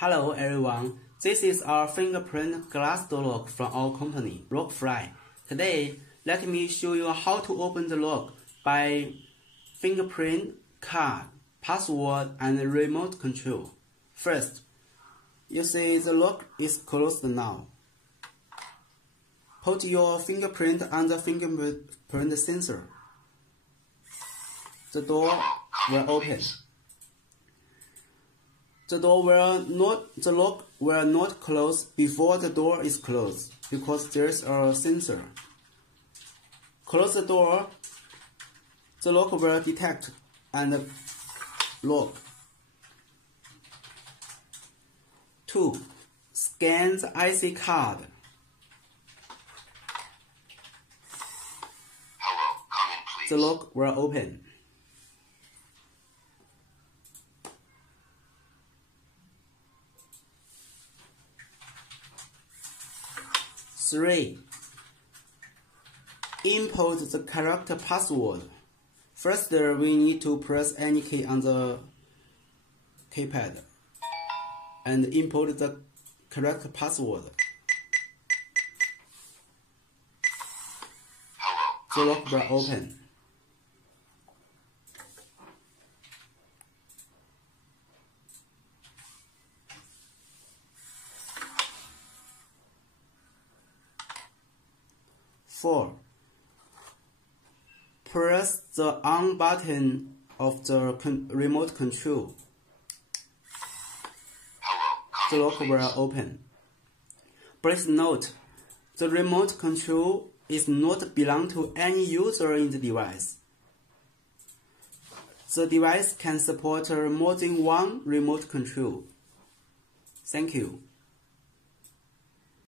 Hello everyone, this is our fingerprint glass door lock from our company, Rockfly. Today, let me show you how to open the lock by fingerprint, card, password, and remote control. First, you see the lock is closed now. Put your fingerprint on the fingerprint sensor. The door will open. The lock will not close before the door is closed because there's a sensor. Close the door, the lock will detect and lock. 2. Scan the IC card. Hello, come in, please. The lock will open. 3. Input the correct password. First, we need to press any key on the keypad and input the correct password. The lock will open. Four. Press the on button of the remote control. The lock will open. Please note, the remote control is not belong to any user in the device. The device can support more than one remote control. Thank you.